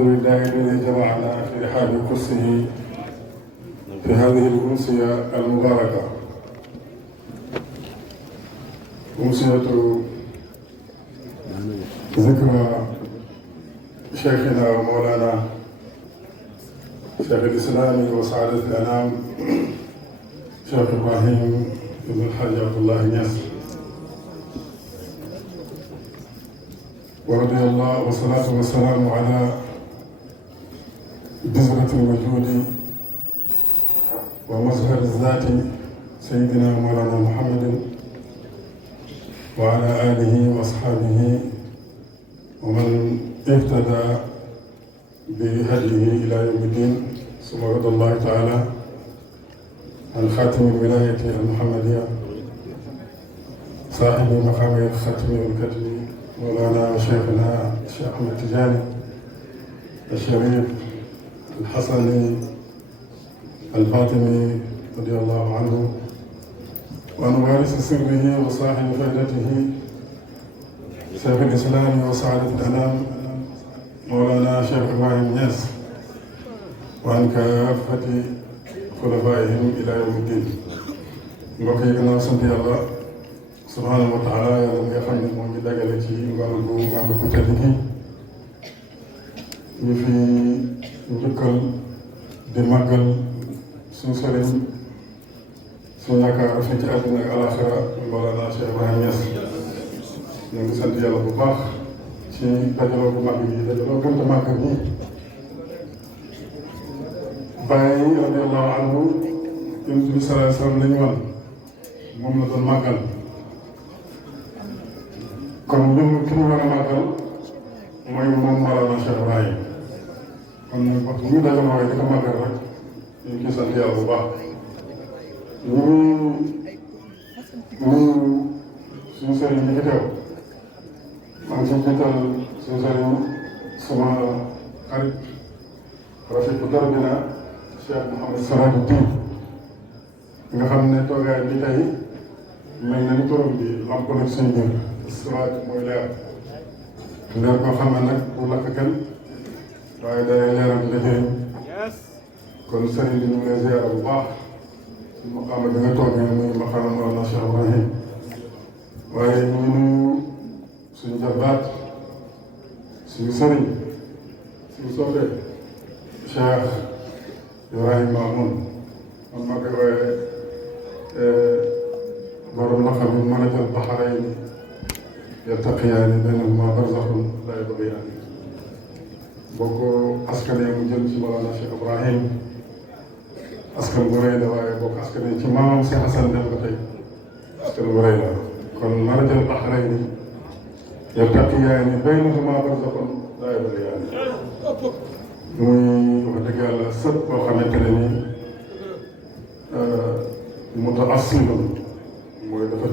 الحمد لله الذي جمعنا في رحاب قدسه في هذه الأمسية المباركة، أمسية ذكرى شيخنا ومولانا شيخ الإسلام وسعادة الأنام شيخ إبراهيم بن الحاج عبد الله نياس، ورضي الله والصلاة والسلام على بذرة الوجود ومظهر الذات سيدنا مولانا محمد وعلى آله وأصحابه ومن اهتدى بهديه إلى يوم الدين، ثم رضي الله تعالى عن خاتم الولاية المحمدية صاحب مقام الختم والكتم مولانا وشيخنا الشيخ أحمد تجاني الشريف الحسني الفاطمي رضي الله عنه، وعن وارث سره وصاحب فائدته شيخ الإسلام وسعادة الأنام مولانا شيخ إبراهيم نياس، وعن كافة خلفائهم إلى يوم الدين. mbokk yi gannaaw sant yàlla subhaanahu wa taala, yàlla mi nga xam ne moo ngi dagale ci ngoon bu tedd gi ñu fi njukkal di màggal suñu sëriñ suñu yaakaar fi ci àddina ak alaxira Mawlana Cheikh Ibrahim Niass. ñu ngi sant yàlla bu baax ci dajaloo bu màgg yi dajaloo gën a màgg yi. Baye radiyallahu anhu Yonent bi sallallahu alayhi wa sallam lañu wan moom la doon màggal, kon ñun ki ñu war a màggal mooy moom Mawlana Cheikh Ibrahim. kon nag wax ñu dajaloo di ko màggal rek ñu ngi sant yàlla bu baax. ñu ngi suñu sëriñ yi fi teew, maa ngi siy jiital suñu sëriñ sama xarit rafiqu darbina Cheikh Mouhamed Salahuddin nga xam ne toogaay bi tey mel na ni turam bi lamp nag suñu biir siraaj mooy leer koo xam ne nag bu lakk kenn waaye day leeral di jëriñ. kon sëriñ bi ñu ngi lay ziyaara bu baax ci maqaama bi nga toogee muy maqaama Mawlana Cheikh Ibrahim, waaye ñu ngi nuyu suñu jarbaat suñu sëriñ suñu soppee Cheikh Ibrahim Mamoun, man maa koy waaye borom la xam ne marajal bahrayni yaltaqiyaani baynahumaa barzakhun laa yabghiyaani. boo ko askanee mu jëm ci Mawlana Cheikh Ibrahim askan bu rëy la, waaye boo ko askanee ci maamam Cheikh Hassan dem ba tey askan bu rëy la. kon marajal bahrayni yaltaqiyaani baynahumaa barzakhun laa yabghiyaani muy wax dëgg yàlla sët boo xamante ne nii mutaasilun mooy dafa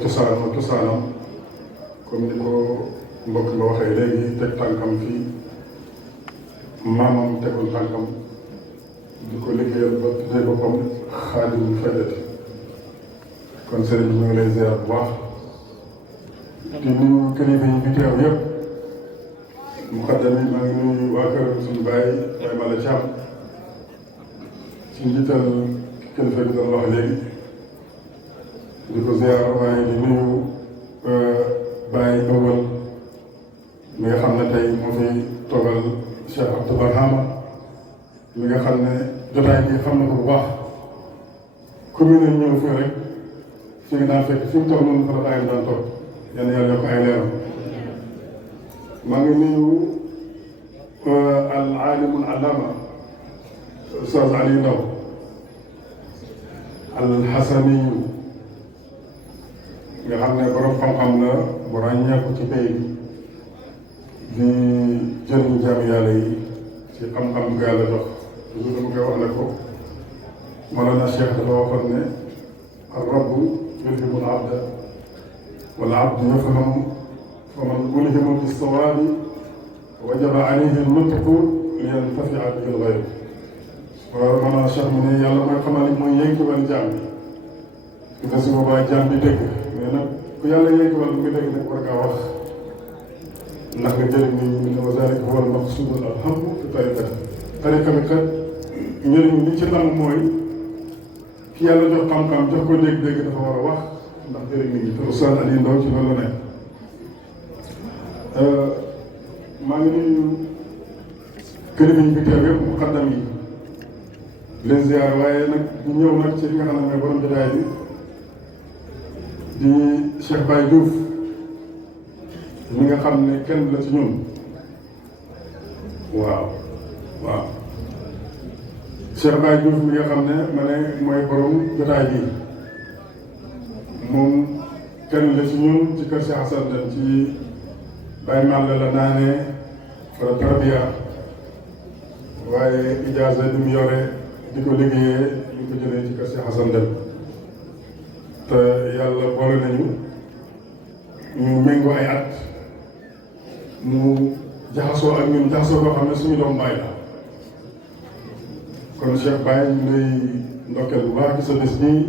cosaanam comme ni ko mbokk ma waxee léegi, teg tànkam fii maamam tegul tànkam di ko liggéeyal ba tuddee boppam xaadimul faydati. kon sëriñ bi ñu ngi lay ziar bu baax di nuyu kilifa yi fi teew yëpp. muqaddam yi maa ngi nuyu waa kër suñu baay Baye Mala Thiam ci njiital kilifa bi doon wax léegi di ko ziar, waaye di nuyu Baye Awal mi nga xam ne tey moo fi toogal Cheikh Abdou Barhama mi nga xam ne jotaay bi xam na ko bu baax. commune ñëw fii rek fi nga daan fekk fi mu toog noonu fa la bàyyi daan toog, yal na yàlla yokk ay leeram. maa ngi nuyu al aalimul allaama Oustaz Aliou Ndao al Hasaniyu nga xam ne borom xam-xam la bu ràññeeku ci pays bi di jëriñ jaamu yàlla yi ci xam-xam bu ko yàlla jox. toujours dama koy wax ne ko Mawlana Cheikh dafa waxoon ne ar-rabbu yulhimu al-abda wal abdu yafhamu faman ulhima bis-sawaabi wajaba alayhi an-nutqu liyantafi'a bihi al-ghayr. Mawlana Cheikh mu ne yàlla mooy xamal mooy yënkiwal jaam bi, su ko su boobaa jaam bi dégg, mais nag ku yàlla yënkiwal muy dégg nag war ngaa wax ndax nga jëriñ nit ñi ne wa zaalika huwa al-maqsuud al-aham fi tariqati tariqa bi kat njëriñ li ci nam mooy ki yàlla jox xam-xam jox ko dégg-dégg dafa war a wax ndax jëriñ nit ñi te Oustaz Aliou Ndao ci loolu la nekk. maa ngi nuyu kilifa yi fi teew yëpp muqaddam yi leen ziar waaye nag ñu ñëw nag ci li nga xam ne mooy borom jotaay bi di Cheikh Baye Diouf mi nga xam ne kenn la ci ñun waaw Cheikh Baye Diouf mi nga xam ne ma ne mooy borom jotaay bi moom kenn la ci ñun ci kër Cheikh Hassan Deme ci Baye Malla la naanee fa tarbiya waaye ijaaza bi mu yore di ko liggéeyee ñu ko jëlee ci kër Cheikh Hassan Deme te yàlla boole nañu ñu méngoo ay at mu jaxasoo ak ñun jaxasoo koo xam ne suñu doom baay la kon Cheikh Baye ñu lay ndokkeel bu baax ci sa bés bii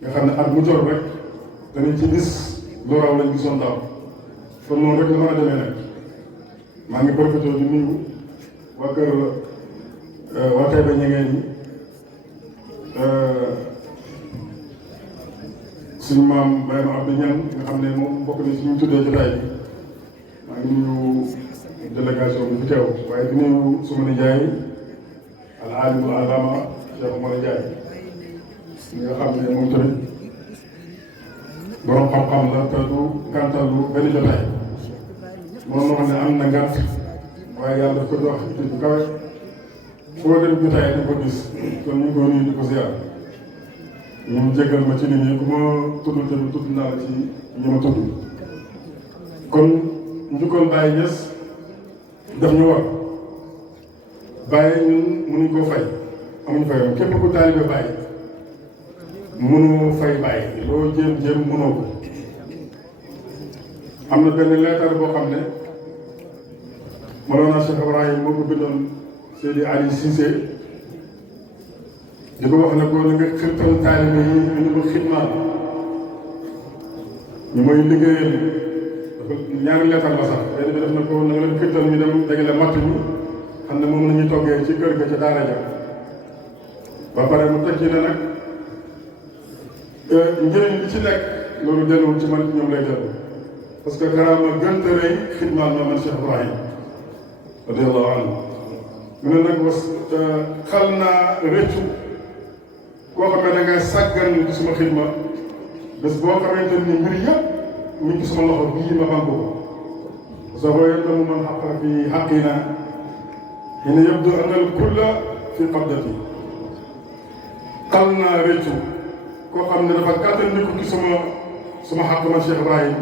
nga xam ne at mu jot rek danañ ci gis lu raw lañ gisoon daaw kon noonu rek la mën a demee nag maa ngi profité di nuyu waa kër waa Taïba Ñangeen yi suñu maam Baye ma Abdou Niang nga xam ne moom bokk na ci ñu tuddee jotaay bi maa ngi nuyu délégation bi fi teew waaye di nuyu suma nijaay al alim al alama Cheikh Oumar Ndiaye nga xam ne moom tamit borom xam-xam la te du gàntal lu benn jotaay moom moo xam ne am na ngànt waaye yàlla daf ko jox itte bu kawe foo dem jotaay di ko gis kon ñu ngi ko nuyu di ko ziar ñu jéggal ma ci nit ñi ku ma tudd tamit tudd naa la ci ñi ma tudd kon njukkal Baye Niass daf ñu war Baye ñun mënuñ koo fay amuñ fayam képp ku taalibe Baye mënoo fay Baye loo jéem mënoo ko am na benn leetar boo xam ne Mawlana Cheikh Ibrahim moo ko bindoon Seydi Ali Cissé di ko wax ne ko na nga xirtal taalibe yi ñu ko xidmaal ñu mooy liggéeyal dafa ñaari leetar la sax benn bi def na ko na nga leen xirtal ñu dem dajale matt bi xam ne moom la ñuy toggee ci kër ga ca daara ja ba pare mu teg ci ne nag njëriñ li ci nekk loolu delluwul ci man ñoom lay dellu parce que karaama gënta rëy xidmaal ma man Cheikh Ibrahim radiyallahu anhu mu ne nag was xal naa rëccu koo xam ne da ngay sàggan ci suma xidma bés boo xamante ni mbir yëpp ñu ngi suma loxo bii ma bànk ko soo ko yëndamu man xaqa fi xaqina hina yabdu anal kulla fi qabdati xal naa rëccu koo xam ne dafa gàttandiku ci suma xaq man Cheikh Ibrahim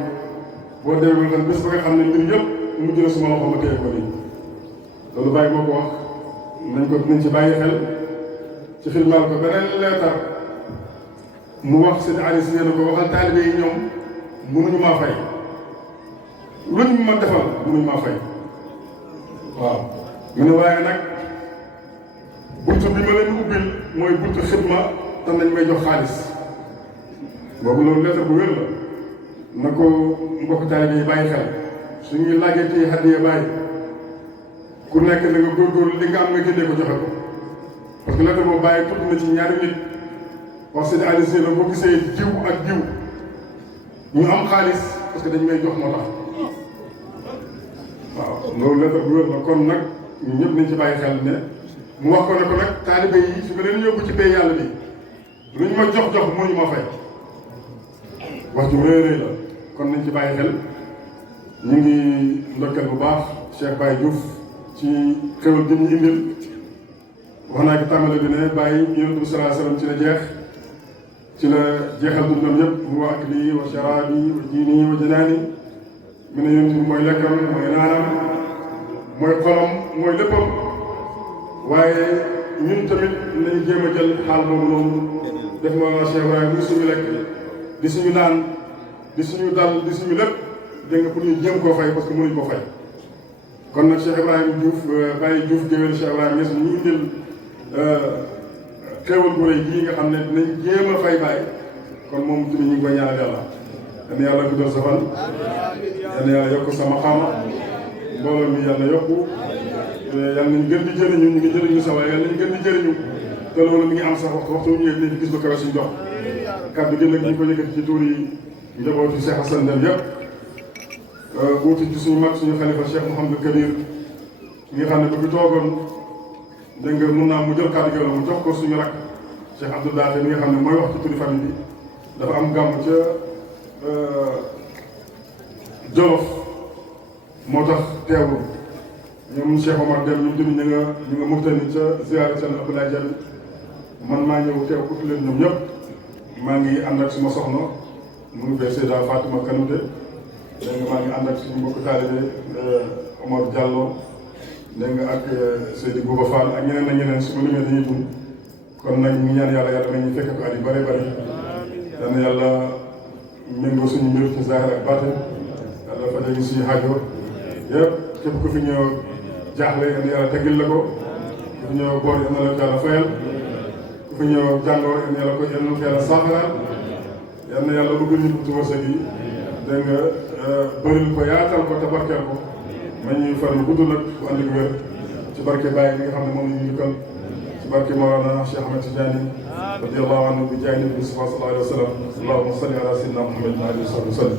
boo demee ba bés ba nga xam ne mbir yëpp mu jël suma loxo ma téye ko nii loolu bàyyi moo ko wax nañ ci bàyyi xel ci xidmaal ko beneen leetar mu wax seen Ali si ne ko waxal taalibe yi ñoom mënuñu maa fay luñ ma defal mënuñu maa fay waaw mu ne waaye nag buntu bi ma leen ubbil mooy buntu xidma te nañ may jox xaalis boobu loolu leetar bu wér la na ko mbokk taalibe yi bàyyi xel suñuy laajee ci hadiya bàyyi ku nekk na nga góorgóorlu li nga am nga génnee ko joxe ko parce que lettre boobu bàyyi tudd na ci ñaari nit wax seen ADC la boo gisee jiw ak jiw ñu am xaalis parce que dañ may jox moo tax waaw loolu lettre bu wér la kon nag ñun ñëpp nañ ci bàyyi xel ne mu wax ko ne ko nag taalibe yi su ma leen yóbbu ci pay yàlla bi luñ ma jox mënuñu ma fay wax ju rëy rëy la kon nañ ci bàyyi xel ñu ngi ndokkeel bu baax Cheikh Baye Diouf ci xewal gi ñu indil wax naa ko tàmbale bi ne bàyyi yonent bi sallallahu alayhi wasallam ci la jeex ci la jeexal dundam yëpp mu wax lii wa sharabi wa diini wa janaani mu ne yonent bi mooy lekkam mooy naanam mooy xolam mooy léppam waaye ñun tamit nañu jéem a jël xaal boobu noonu def Mawlana Cheikh Ibrahim di suñu lekk di suñu naan di suñu dal di suñu lépp dégg nga pour ñu jéem koo fay parce que mënuñ koo fay kon nag Cheikh Ibrahima Diouf Baye Diouf géwél Cheikh Ibrahima Niass ñu indil xéewal bu rëy gii nga xam ne dinañ jéem a fay Baye kon moom tamit ñu ngi koy ñaanal yàlla yal na yàlla guddal sa fan yal na yàlla yokk sama xam mbooloo mi yàlla yokku yal nañu gën di jëriñu ñu ngi jëriñu sa waaye yal nañu gën di jëriñu te loolu mi ngi am sax waxtu ñu yëg gis ba kawe suñu dox kàddu gi nag ñu ko yëkkati ci tuur yi njabootu Cheikh Hassane Dème yëpp wuuti ci suñu mag suñu xalifa Cheikh Mouhamadou Kabir mi nga xam ne bu fi toogoon dégg nga mun naa mu jël kàddu gi wala mu jox ko suñu rak Cheikh Abdou Dafe mi nga xam ne mooy wax ci turi famille bi dafa am gàmm ca Jolof moo tax teewul ñoom Cheikh Omar Dème ñu jëriñ ñu nga Mauritanie ca ziyaara seen Abdoulaye Diaby man maa ñëw teew ut leen ñoom ñëpp maa ngi ànd ak suma soxna mu ngi fee Seyda Fatima Kanouté dégg nga maa ngi ànd ak suñu mbokk taalibe Omar Diallo dégg nga ak Seydi Bouba Fall ak ñeneen ak ñeneen su ma limee dañuy dund kon nag ñu ñaan yàlla yàlla nañu fekk ko at yu bëri bëri yal na yàlla méngoo suñu mbir ci zahir ak baatin yàlla fajal ñu suñu xaajo yëpp képp ku fi ñëw jaaxle yal na yàlla teggil la ko ku fi ñëw boor yal na la ko yàlla fayal ku fi ñëw jàngoo yal na yàlla ko yàlla saafaraal yal na yàlla bëgg nit ku wërsëg yi dégg nga bëril ko yaatal ko te barkeel ko ma ñuy faral gudd nag bu ànd ak wér ci barke Baye bi nga xam ne moom la ñu njukkal ci barke Mawlana Cheikh Ahmed Tidiane radiyallahu anhu bi jaay nabi Mustafa sallallahu alayhi wa sallam allahumma salli ala sayyidina Muhammad wa alihi wa sallam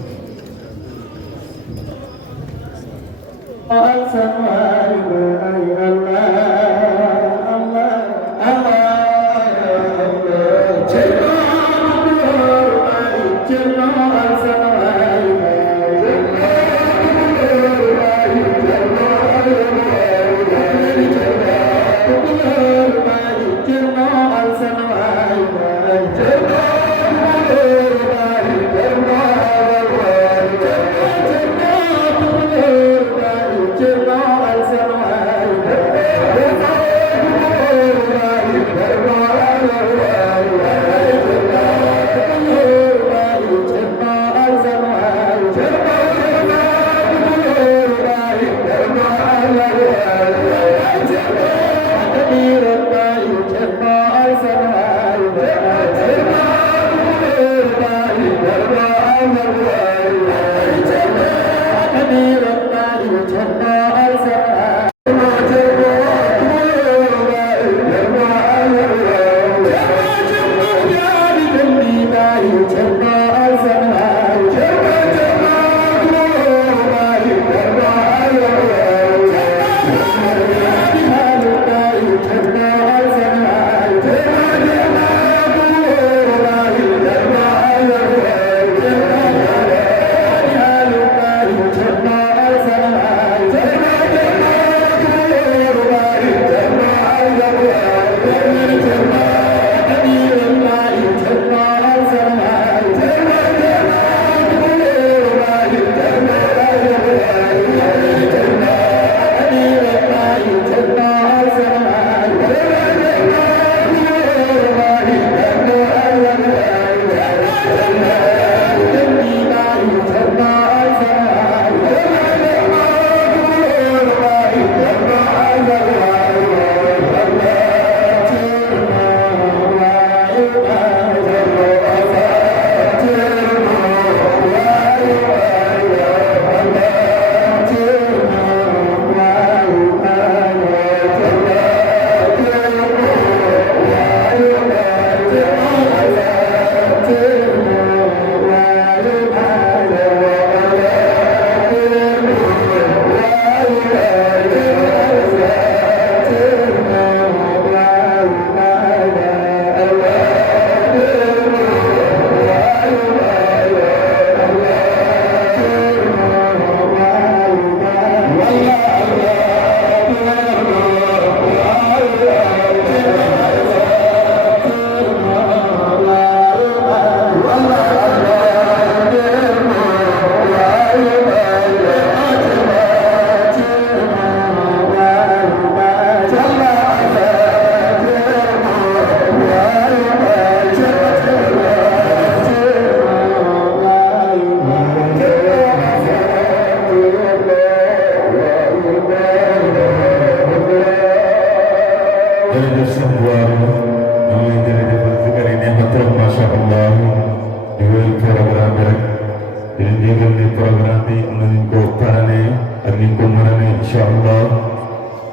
programme bi am na ñu ko parane ak ñu ko mënane incha allah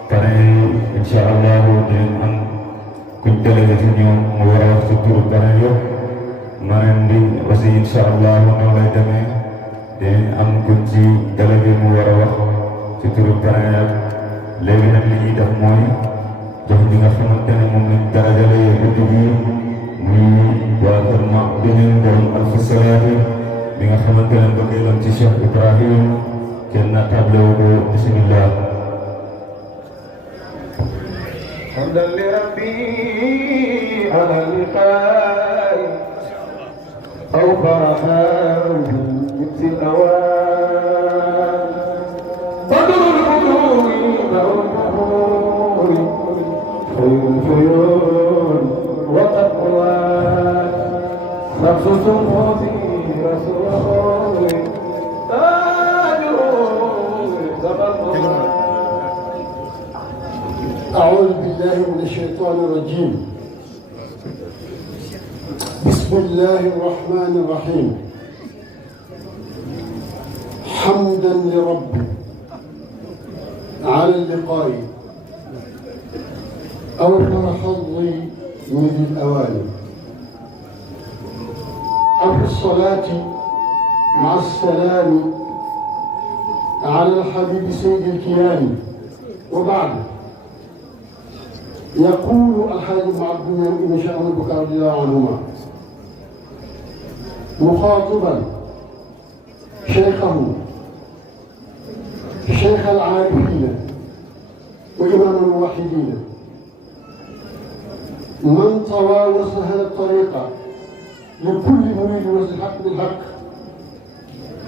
pare incha allah dinañ am kuñ délégué ci ñoom mu war a wax ci turu pare yëpp marraine bi aussi incha allah noonu lay demee dinañ am kuñ ci délégué mu war a wax ci turu pare yëpp léegi nag li ñuy def mooy jox ñi nga xamante ne moom lañ darajale guddi gi muy waa kër ma beneen borom alfa salaati bi nga xamante ne bëggee lam ci Cheikh Ibrahim kenn na tableau ko bismillah حمدا لربي على اللقاء أو فرحان يبكي الأوان بدر البدور مع البحور خير الخيول وتقوان خمس صفوت رسول أعوذ بالله من الشيطان الرجيم. بسم الله الرحمن الرحيم. حمدا لربي على اللقاء أوفر حظي من الأواني أمر الصلاة مع السلام على الحبيب سيد الكيان وبعد. يقول الحاج بن عبد المنعم بن شأن البكار رضي الله عنهما مخاطبا شيخه شيخ العارفين وإمام الموحدين من طوى وسهل الطريق لكل مريد وصل الحق بالحق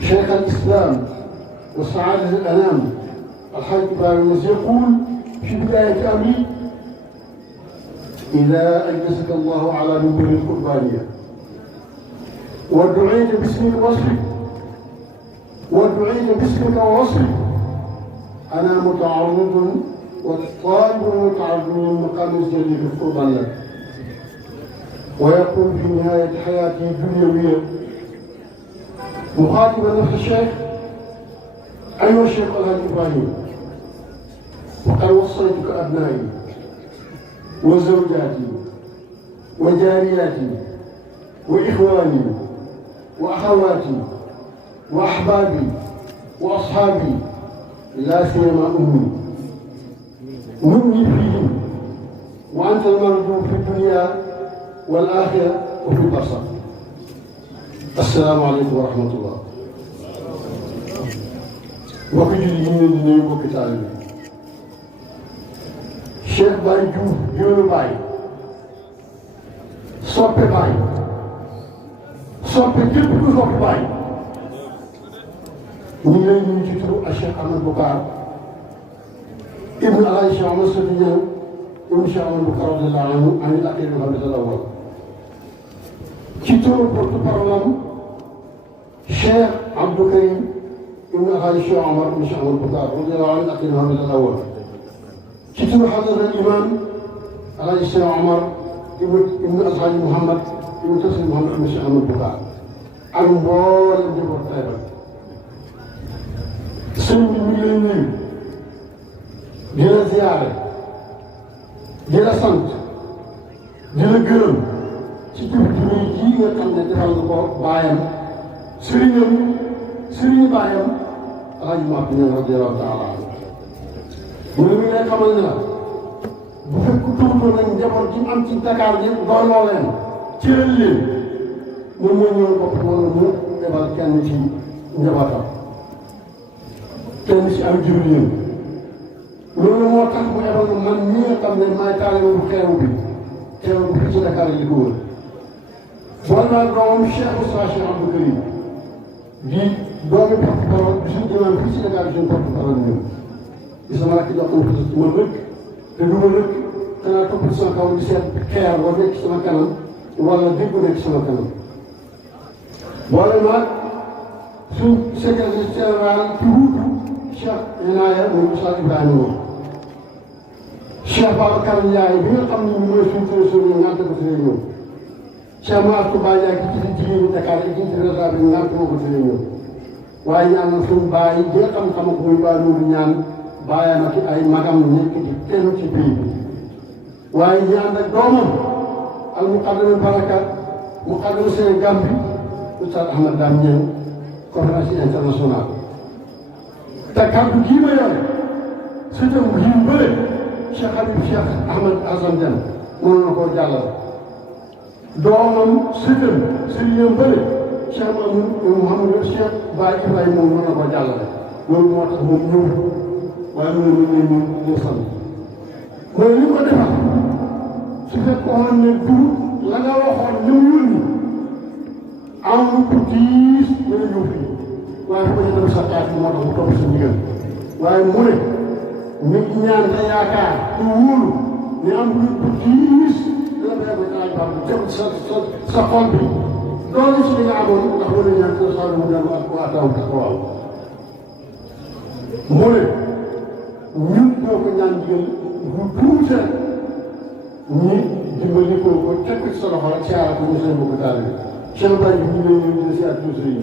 شيخ الإسلام وسعادة الأنام الحاج إبراهيم يقول في بداية أمري إذا أجلسك الله على منبر القربانية ودعيت باسمك وصفك ودعيت باسمك ووصفك أنا متعرض والطالب متعرض من مقام الجليل في القربان لك. ويقول في نهاية حياته الدنيوية مخاطبا نفس الشيخ أيها الشيخ الحاج إبراهيم وقد وصيتك أبنائي وزوجاتي وجارياتي وإخواني وأخواتي وأحبابي وأصحابي لا سيما أمي مني فيهم وأنت المرجو في الدنيا والآخرة وفي البصر. السلام عليكم ورحمة الله. وكل يوم يوم كتابي Cheikh Baye Diouf yoonu Baye soppe Baye soppe képp ku sopp Baye ñu ngi lay nuyu ci turu Cheikh Ahmed Boucar ibn Alhaji Cheikh Ahmed Sadiya ibn Cheikh Ahmed Boucar radiyallahu anhu an al-akhir Muhammad al-awwal ci turu porte-parole am Cheikh Abdou Karim ibn Alhaji Cheikh Omar ibn Cheikh Ahmed Boucar radiyallahu anhu al-akhir Muhammad al-awwal ci turu xadara imam Alhaji Cheikh Omar ibn Alhaji Mouhamad ibn Tafsir Mouhamad ibn Cheikh Ahmed Boucar ak mboolem njaboot Taïba sëñ bi ñu ngi lay nuyu di la ziyaare di la sant di la gërëm ci jëf ji nga xam ne defal nga ko baayam sëriñam sëriñu baayam Alhaji Mouhamad Niang radiyallahu taala anhu mu ne mi ngay xamal ne la bu fekk tuutoon nañ njaboot ji am ci Dakar ji dooloo leen cëral leen moom mooy ñëw bopp wala mu ebal kenn ci njabootam kenn ci am jur loolu moo tax mu ebal man ñi nga xam ne maay taalibe bu xeewu bi fii ci Dakar li ko wër bool naa doomam Cheikh Moussa Cheikh Abdou Karim di doomi porte-parole bi suñu demee fii ci Dakar suñu porte-parole ñun di sama rakk jox ko ci ma rëkk te du ma rëkk xanaa topp ci sama kaw di seet xeer wa nekk sama kanam wala dégg nekk sama kanam boole maag suñ secrétaire général ci wuutu Cheikh Inaaya muy Moussa Ibrahima moom Cheikh Babacar Ndiaye bi nga xam ne mooy suñu trésorier ñu ngànte ko ci réunion Cheikh Mahatou Ba Ndiaye ki ci jigéen ñi Dakar ak ci réseau bi ngànte ko ci réunion waaye ñaanal suñu bàyyi bi nga xam-xam ak muy bàyyi loolu ñaan bàyyam ak ay magam nekk di kenn ci pays bi waaye ñaan ak doomam al muqaddam barakat muqaddam Sénégal bi Oustaz Ahmad Dame Niang conférence internationale te kàddu gii ma yor surtout mu yi bële Cheikh Habib Cheikh Ahmad Azam Deme mënoon na koo jàllal doomam surtout sëriñam bële Cheikh Mouhamadou Cheikh Baye Ibrahima moom mën na koo jàllale loolu moo tax moom ñëw waaye mu ne ñu sant mooy li ko defal su fekkoon ne du la nga waxoon li mu yónni amul ku diis mën a ñëw fii waaye bu ko ñu dem sa taat bi moo tax mu topp sa ndigal waaye mu ne mi ngi ñaan te yaakaar ku wóolu ni am lu ku diis dina ko yàgg taaj baax bi jëm sa xol bi doole si li nga amoon ndax wala ñaan te sa mu dem ak waa taw taxawaaw mu ne ñun ñoo ko ñaan ndigal bu tuuti rek ñi dimbali ko teg ko ci sa loxo rek siyaara ko ñu seen bokk taal bi Cheikh Ibrahima ñu ngi leen di siyaat ñu sëriñ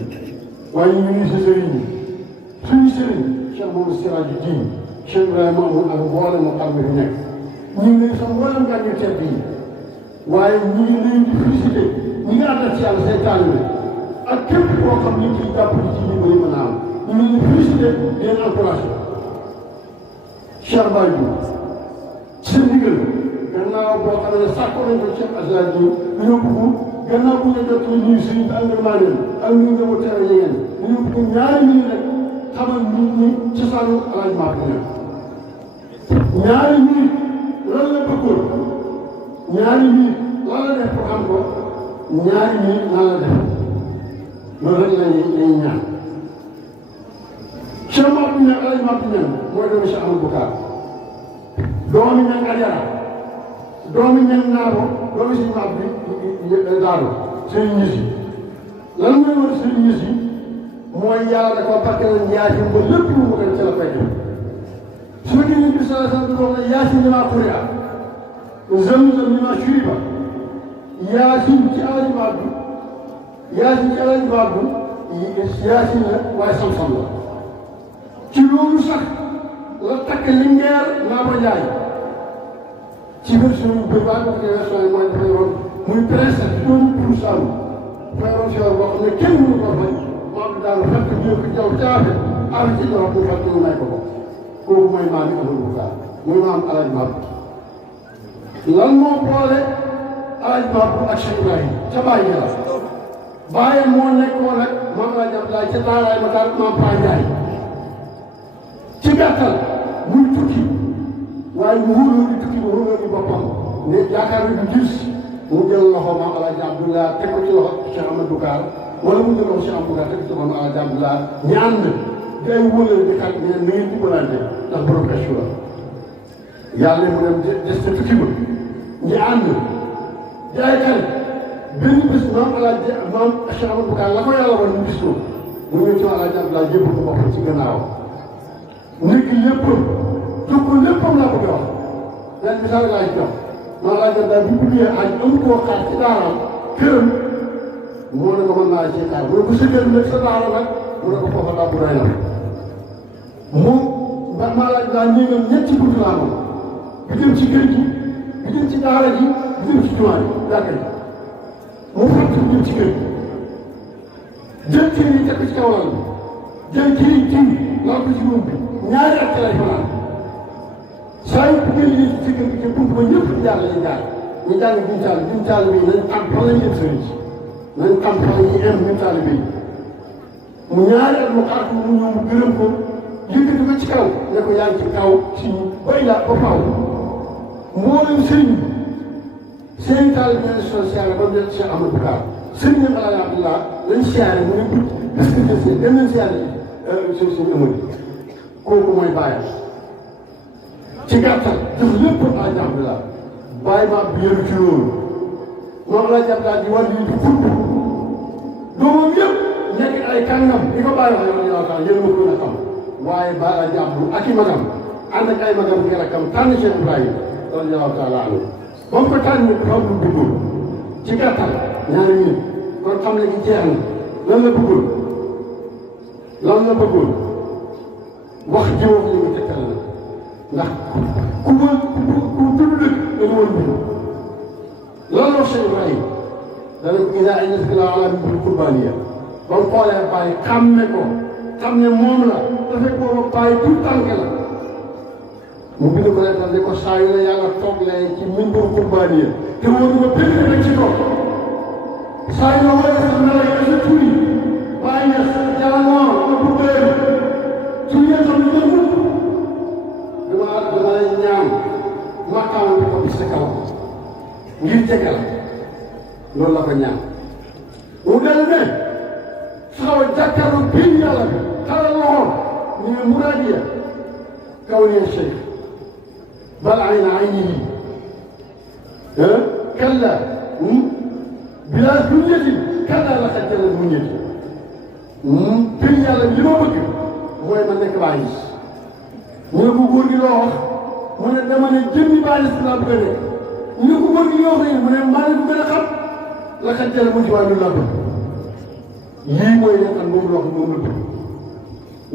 waaye ñu ngi si sëriñ bi suñu sëriñ Cheikh Mamadou Siraju Diin Cheikh Ibrahima amul ak mboolem mu xam ne fi nekk ñu ngi leen sa mboolem nga ñu tedd yi waaye ñu ngi leen di félicité ñi nga àndal ci yàlla say taalibe ak képp koo xam ni ci jàpp ci dimbali mën a am ñu ngi leen di félicité di leen encouragé Cheikh Baye bi seen ndigal gannaaw boo xam ne sàkko nañ ko Cheikh Azhar ji ñoo bëgg gannaaw bu ñu jot ñu nuyu suñu engagement leen ak ñu ñëw tere yéen ñu bëgg ñaari minute rek xamal nit ñi ci sànnu arrangement bi nekk ñaari minute lan la bëggoon ñaari minute lan la def pour am ko ñaari minute lan la def loolu rek lañuy ñaan Cheikh Mabou ne arrangement bi ñan mooy doomu Cheikh Amadou Boucar doomi ñan Adjara doomi ñan Naabo doomi si maab bi daado sëriñ ñis yi lan mooy war sëriñ ñis yi mooy yàlla da koo barke la yaasin ba lépp lu mu ko ci la fay def su ma génnee bi sala sala bi wax ne yaasin li maa xuri a zamzam li maa shuriba yaasin ci alaji maab bi yaasin ci alaji maab bi yaasin la waaye sam-sam la ci loolu sax la takk lingeer naa ko njaay ci version yu bëri baa ko version yi mooy dafay woon muy presse doonu pour sàmm dafay woon si boo xam ne kenn mënu ko fay moo bi daal fekk ñëw ko jaw caafe aar ci jox mu fekk ñu may ko ko kooku mooy maam yi Amadou Boucar muy maam Alaaji Maab lan moo boole Alaaji Maab ak Cheikh Ibrahima ca bàyyi la bàyyam moo nekkoon nag maam Alaaji Abdoulaye ca taaraay ma daal maam Paa Njaay ci gàttal muy tukki waaye mu wóoloo di tukki ba wóoloo di boppam ne yaakaar ni du gis mu jël loxo maam Alaaji Abdoulaye teg ko ci loxo Cheikh Amadou Boucar wala mu jël loxo Cheikh Amadou Boucar teg ko ci maam Alaaji Abdoulaye ñaan na di ay wóoloo di xat ne na ngeen dimbalante ndax borom question la yàlla mu dem des ca tukki ba ñu ànd di ay kan benn bés maam Alaaji maam Cheikh Amadou Boucar la ko yàlla woon ñu gis ko mu ñëw ci maam Alaaji Abdoulaye jébbal ko boppam ci gannaawam nekk léppam jox ko léppam laa bëgg a wax benn misaal laay jox maa laa jot daal bu ñu buggee añ amu koo xaar ci daaraam këram moo ne ko mën naa ci xaar mu ne ko sa kër nag sa daara nag mu ne ko foofa daa bu doy na moom maa laa daa néegam ñetti buntu laa moom bi jëm ci kër gi bi jëm ci daara ji bi jëm ci jumaa ji jàkka ji mu fàttali jëm ci kër gi jël kër yi teg ko ci kaw lal bi jël kër yi kii lal ko ci moom bi ñaari at lay fanaan saa yu bëggee liggéey ci kër gi te buntu ba ñëpp di jàll lañ jaar ñu jàng biñ taal bi nañ xam fan la ñuy sëriñ si nañ xam fan la ñuy am biñ taal bi mu ñaari at mu xaar ko mu ñëw mu gërëm ko yëkkati ko ci kaw ne ko yaa ngi ci kaw ci bay la ba faaw mboolem sëriñ seen taal bi nañ siyaare ba mu del Cheikh Amadou Boucar sëriñ ñam Alaaji Abdoulaye lañ siyaare mu ne bis que dem nañ siyaare suñu Amady kooku mooy bàyyam ci gàttal jox lépp Alaaji Abdoulaye bàyyi ma bi yëru ci loolu moom Alaaji Abdoulaye di war di xut doomam yëpp nekk ay kàngam di ko bàyyi wax yow taala yéen ma ko gën a xam waaye ba Alaaji Abdou ak i magam ànd ak ay magam gi rakkam tànn Cheikh Ibrahima radiyallaahu taala anhu ba mu ko tànn dafa am lu bëggoon ci gàttal ñaari minute kon xam ne gi jeex na lan la bëggoon lan la bëggoon wax ji wax li mu tegtal la ndax ku tudd dëkk dañu woon bind lan la Cheikh Ibrahim dana ko ila ay nasgala ala bil qurbaniya ba mu xoolee bàyyi xàmme ko xam ne moom la dafay booba bàyyi tout tànk la mu bind ko leen ne ko saa yu la yàlla toog lee ci minbar qurbaniya te wóoruma benn rek ci kaw saa yu la wooyee sax na la sa tuuri bàyyi na jaamoon na bu bëri su yéen xam ne ñëw dama lay ñaan maqaam bi ko bis sa kaw ngir jege la loolu la ko ñaan mu dellu ne saxaw jàkkaarloo bii yàlla bi xalal loxoom ñu ne muraadiya kaw ne cheikh bal ayna aynihi kalla bilaa dunyati kalla la xajjalal munyati bii yàlla bi li ma bëgg mooy ma nekk bàyyi ñu ne ko góor gi loo wax mu ne dama ne jëmmi bàyyi si laa bëgg a nekk ñu ne ko góor gi loo wax mu ne maa leen ko gën a xam la xajjalal munyati waaye loolu laa bëgg yii mooy nekkan moom loo xam moom la bëgg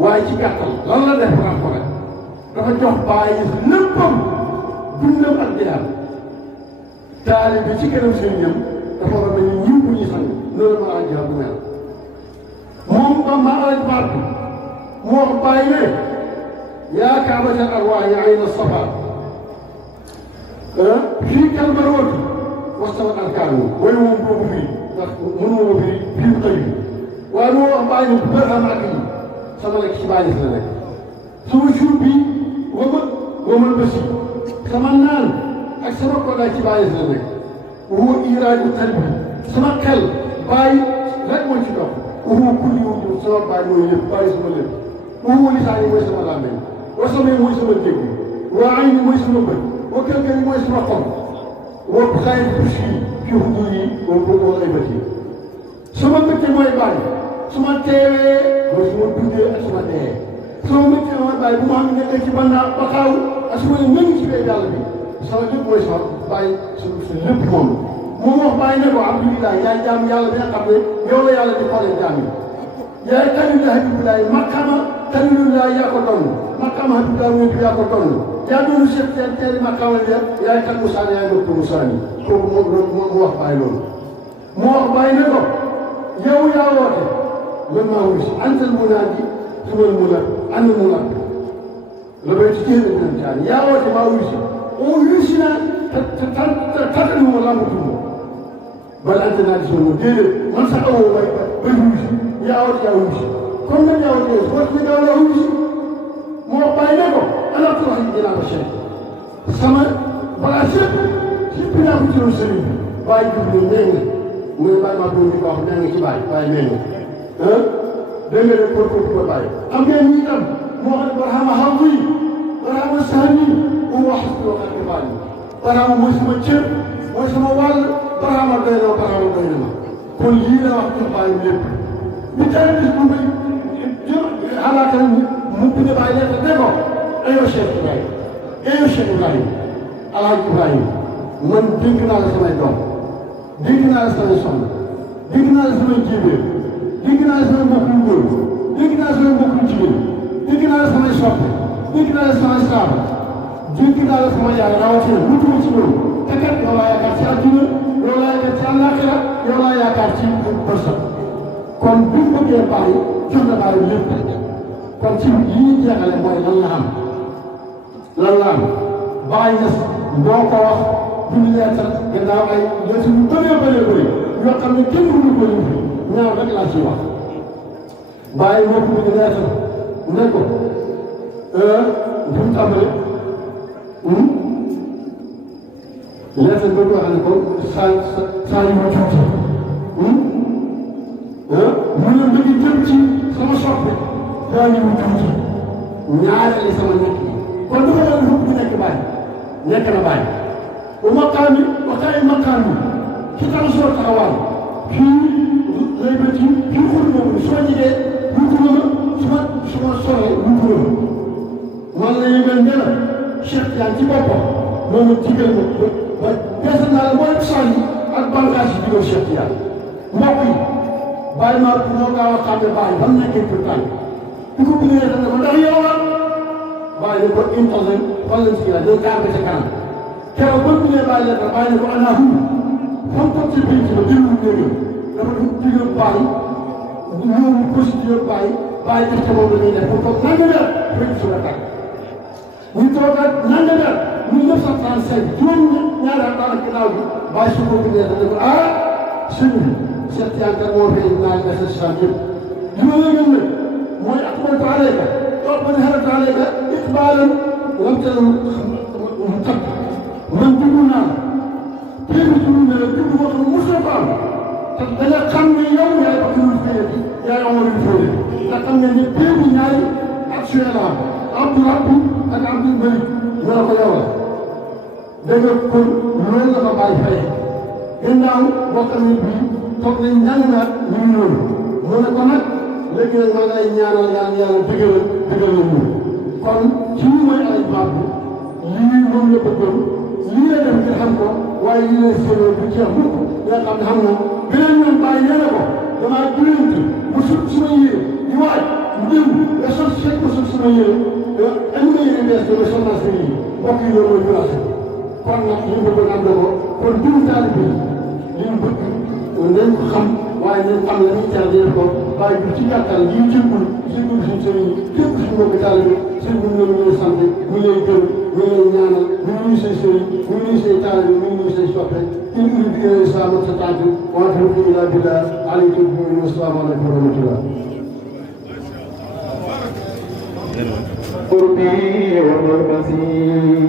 waaye ci gàttal lan la def rapport dafa jox bàyyi léppam dundam ak jihaad taalibe bi ci kanam sëriñam dafa war a mel ni ñiw bu ñuy sang loolu ma laa jihaad bu mel moom ba ma alaj baat bi mu wax bàyyi ne yaa kaabata arwaahi ayna safa fii kal marwati wastawat arkaanu way moom boobu fii ndax mënu ma fii fii xëy bi waaye moo wax bàyyi bu bër am ak yi sama lekk ci bàyyi la nekk sama suur bi wamal bés yi sama naan ak sama kodaay ci bàyyi la nekk woo iraaju qalbi sama xel bàyyi rek moo ci dox woo kulli wu sama bàyyi mooy lépp bàyyi sama lépp woo lisaani mooy sama làmmeñ wa samay mooy sama dégg waa ayni mooy sama bët wa kër mooy sama xol wa xayri kursi fi xudur yi wa ay bët yi sama mbégte mooy bàyyi su ma teewee mooy su ma dundee ak su ma dee sama mbégte mooy bàyyi bu ma xam ne nekk ci bannaa ba xaaw ak su ma ne mën ci bee yàlla bi sama lépp mooy sama bàyyi su lépp moom moom wax bàyyi ne ko alhamdulilah yaay jaam yàlla bi nga xam ne yow la yàlla di xoolee jaam yi yaay kalilah habibilaay maqama kalilulah yaa ko doon maqama habibilaay mooy yaa ko doon yaa doonu chef teeri maqama ya yaay kan musaani yaay mëntu musaani kooku moom mu wax bàyyi loolu mu wax bàyyi ne ko yow yaa woote man maa wuyu si antal munaadi sumal munaad ana munaad la bay ci téere bi caan yaa woote maa wuyu si o wuyu si naa te tàttali ma làmbatuuma bala ante naa di soo moom déedéet man sax awoo bay wuyu si yaa woote yaa wuyu si comme nag yaa woote woote nga gaaw laa wuyu si moo bàyyi ne ko ana turax yi dinaa ko seet sama balaa seet si naa ko ci loolu sëriñ bi bàyyi jub ne nee nga mu ne bàyyi maa doon di ko wax nee nga ci bàyyi bàyyi nee nga dégg nga rek pour bàyyi xam ngeen ñi tam moo xam ne barahama xam yi barahama sahani u wax loo xam ne bàyyi barahama mooy sama cër mooy sama wàll barahama doy na ma kon lii la wax jox bàyyi lépp bi tey bis bu may xalaata mu bind bàyyi lekk ne ko ayoo Cheikh Ibrahim ayoo Cheikh Ibrahim Alhaji Ibrahim man dénk naa la samay doom dénk naa la samay soxna dénk naa la samay jébéer dénk naa la samay mbokk yu góor dénk naa la samay mbokk yu jigéen dénk naa la samay soppe dénk naa la samay saaba dénk naa la sama yaay rawatina mu tudd ci loolu te kat yow laa yaakaar ci àdduna yow laa yaakaar ci àllaaxira yow laa yaakaar ci bërsëg kon bi mu bëggee bàyyi jox na bàyyi lépp kon ci yi ñu jeexale mooy lan la am bàyyi na moo ko wax bu ñu leetal gannaaw ay leetal yu bëree bëri yoo xam ne kenn mënu ko lim ñaaw rek laa ciy wax bàyyi moo ko bëgg leetal ne ko bu mu tàmbale leetal ba ko wax ne ko saa yu ma tuuti mu ne mu ngi jëm ci sama soppe saa yu ma tuuti ñaareel sama nekk kon du ko doon fukk di nekk bàyyi nekk na bàyyi bu maqaam yi waxtaan maqaam yi ci taxaw taxawaay fii lay bëgg fii xur boobu su ma jigee wutu na ma su ma soree wutu na ma man la yëgal ne la Cheikh Tidiane ci boppam moom it digal ma ba peese naa la mooy saa yi ak bànqaas yi digal Cheikh Tidiane mbokk yi bàyyi maa moo gaaw a xam ne bàyyi ba mu nekkee pour tànn di ko bindee dafa ko ndax yow la bàyyi ne ko une tonne fan lañ ci gën a day tàmbali sa kanam keroog ba bindee bàyyi la bàyyi ne ko anaahu xam toog ci biir ci ba jëlul néegam dafa digal bàyyi ñoom procédure bàyyi def ca moom la ñuy def pour toog nanga weer fekk su la tàgg ñu toog ak nanga weer 1935 juróom ñaari at daanaka ginnaaw bi bàyyi su ko bindee dafa ne ko ah sëñ bi Cheikh Tidiane kat moo fay naa nga sa sant yëpp li ma yëgal nag mooy ak mooy taaleka toog ba ne xara taaleka iqbaalan lam ca mu tag man dugg naa téeméer ci lu ne la dugg moo xam mos na ko am te da nga xam ne yow yaay ba kii fayee bi yaay Omar yu fayee nga xam ne ni téeméer ñaari action la am Abdou Rabbi ak Abdou Malik ñoo la ko yow la da nga kon loolu la ma bàyyi fayee gannaaw boo xam ne bii toog nañ ñaan naat ñu ngi noonu mu ne ko nag léegi nag maa ngi lay ñaanal yàlla dëgëral ñu kon kii mooy ay baab bi lii moom la bëggoon lii la def ngir xam ko waaye lii lay séeréer bu jeex mukk nga xam ne xam na beneen ñoom bàyyi nee na ko damaa gëlënt mu sut suma yére di waaj ndéw nga sol fekk ma sut suma yére andi ma yére bees dama sol naa seen yi mbokk yi loolu mooy place kon nag li mu bëgg am na ko kon diw taalibe li mu bëgg nañ ko xam waaye nañ xam la ñuy jar di def ko waaye du ci gàttal lii jëmbul suñu sëriñ yi képp suñu mbokk taalibe sëriñ bi ñu lay sant ñu lay gërëm ñu lay ñaanal ñu nuyu say sëriñ ñu nuyu say taalibe ñu nuyu say soppe in uriidu illal islaaha mastata'tu wa maa tawfiiqii illaa billaah alayhi tawakkaltu wa assalaamu aleykum wa rahmatullah قربي ومربسي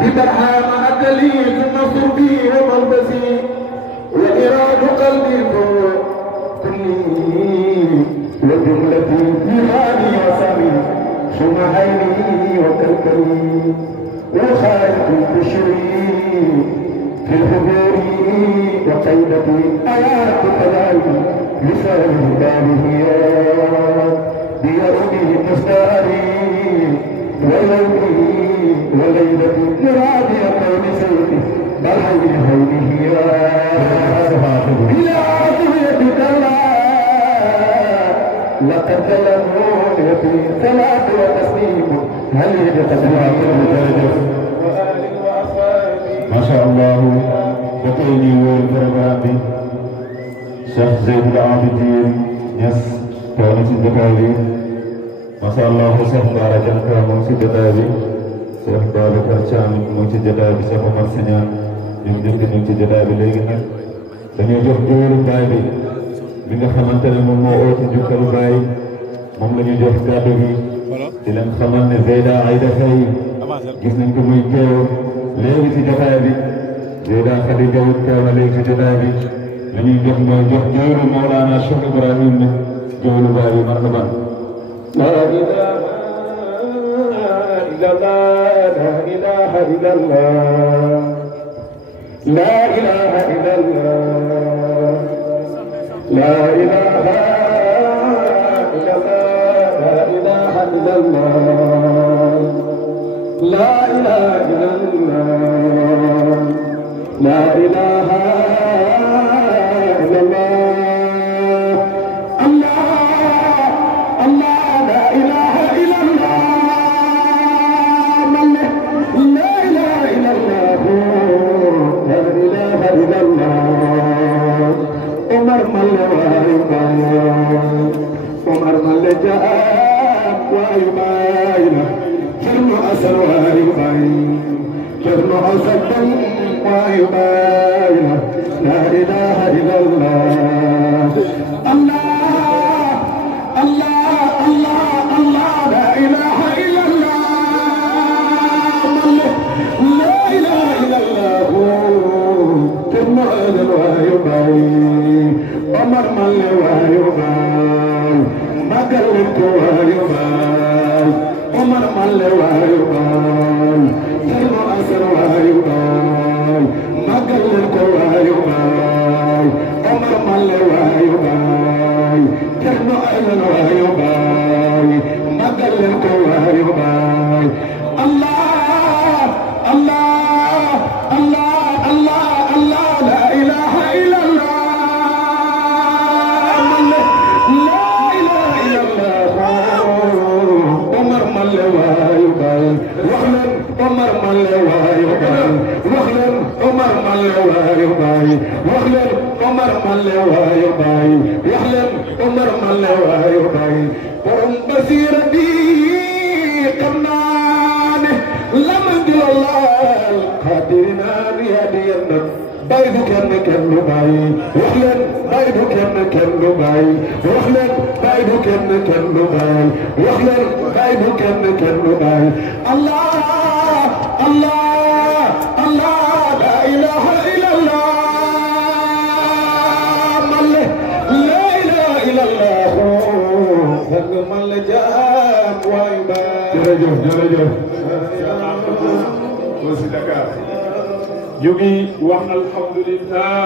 ببرهام أكلي ثم قربي ومربسي وإراد قلبي كلي وجملتي بهادي وسامي ثم عيني وكلكلي وخالق بشري في الحضور وقيدتي آيات تداوي لسان بابه بيومه مستاري ويومه وليلة مرادي قوم سيدي برحي هوله إلى عطية دلا لقد ظلموا في صلاة وتسليم هل يتقبل وآل وأصحابه ما شاء الله بقيني والبرنامج شيخ زيد العابدين يس كان ci jotaay bi masha Allah Cheikh Bara Dianka moom ci jotaay bi Cheikh Babacar Thiam moom ci jotaay bi Cheikh Omar Sagnane ñoom ñëpp ñu ci jotaay bi léegi nag dañoo jox góoru baay bi nga xamante ne moom moo oote njukkalu baay moom la ñu jox kàddu gi di leen xamal ne Zeyda Aïda Faye gis nañ ko muy teew léegi ci jotaay bi Zeyda Khady Diaw teew na léegi ci jotaay bi la ñuy jox mooy jox góoru Mawlana Cheikh Ibrahim جول بابي مرحبا لا إله إلا الله لا إله إلا الله لا إله إلا الله لا إله إلا الله لا إله إلا الله لا إله إلا الله لا إله إلا الله عمر من جاء ويباين كرم أسر ويباين كرم أسر ويباين لا إله إلا الله الله الله الله الله لا إله إلا الله لا إله إلا الله كرم أسر ويباين عمر من ويباين مقلت ويباين عمر من ويباين كرم أسر ويباين مقلت ويباين عمر من Malewayo Baye wax leen Omar Malewayo Baye wax leen Omar Malewayo Baye borom basira bi xam naa ne laman di lool xaadirina ni hadiyan Baye du kenn du Baye wax leen Baye du kenn du Baye wax leen Baye du kenn du Baye wax leen Baye du kenn du Baye Allah Allah Allah la ilaha illallah man la ilaha illallah sang man la jaam waay Baye jërëjëf aussi Dakar ñu ngi wax alhamdulillah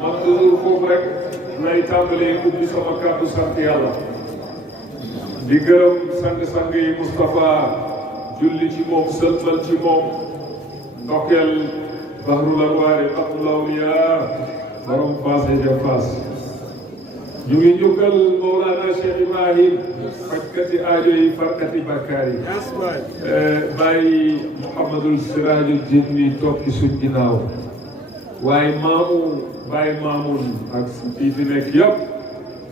man toujours foofu rek may tàmbalee ubbi sama kàddu sant yàlla di gërëm sang-sang yi Moustapha julli ci moom sëlmal ci moom ndokkeel Bahrul Anwaari Bahrul Awliyaa borom Fass et Fass ñu ngi njukkal Mawlana Cheikh Ibrahim fajkati aajo yi farkati bakkaar yi Baye Mouhamadul Sirajul Jinni toog ci suñ ginnaaw waaye maamu Baye Mamoun ak yi fi nekk yëpp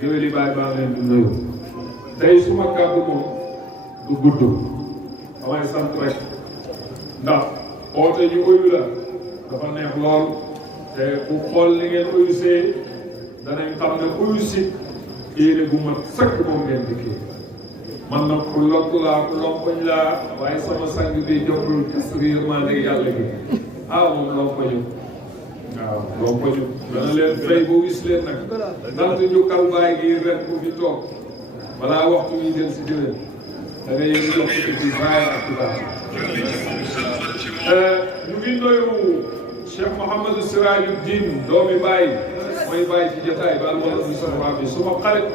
géwéli Baye baa leen di nuyu tey suma kàddu moom du gudd damay sant rek ndax oote ñu uyu la dafa neex lool te bu xool li ngeen uyu see danañ xam ne uyu si yéene bu mat sëkk moom ngeen dikkee man nag ku lottu laa ku lompoñ laa waaye sama sang bi joxul tasriir maa ne yàlla gi moom lompoñu waaw lompoñu dana leen fay ba wis leen nag sant njukkal Baay gi ren bu fi toog balaa waxtu yi del si déwén da nga yéen jox ko ci Baay ak ci baax ñu ngi nuyu Cheikh Mouhamadou Sirajul Din doomi Baay mooy Baay ci jotaay ba wala bi sama bi suma xarit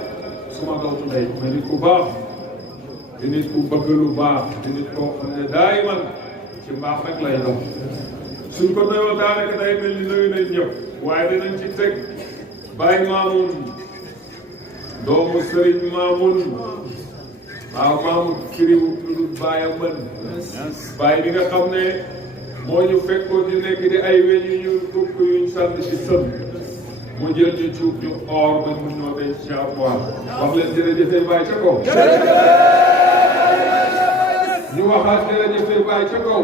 suma dootu ndey mais nit ku baax di nit ku bëgg lu baax di nit koo xam ne daay man ci mbaax rek lay dox suñ ko nuyoo daanaka day mel ni nuyu nañ ñëpp waaye dinañ ci teg Baye Mamoun doomu Serigne Mamoun waaw Mamoun firiwu lu baayam mën Baye bi nga xam ne moo ñu fekkoon di nekk di ay weñ yu ñu fukk yuñ sànni ci sën mu jël ñu cuub ñu or ba mu ñoo denc ci armoire wax leen jërëjëf Baye ca kaw ñu waxaat jërëjëf Baye ca kaw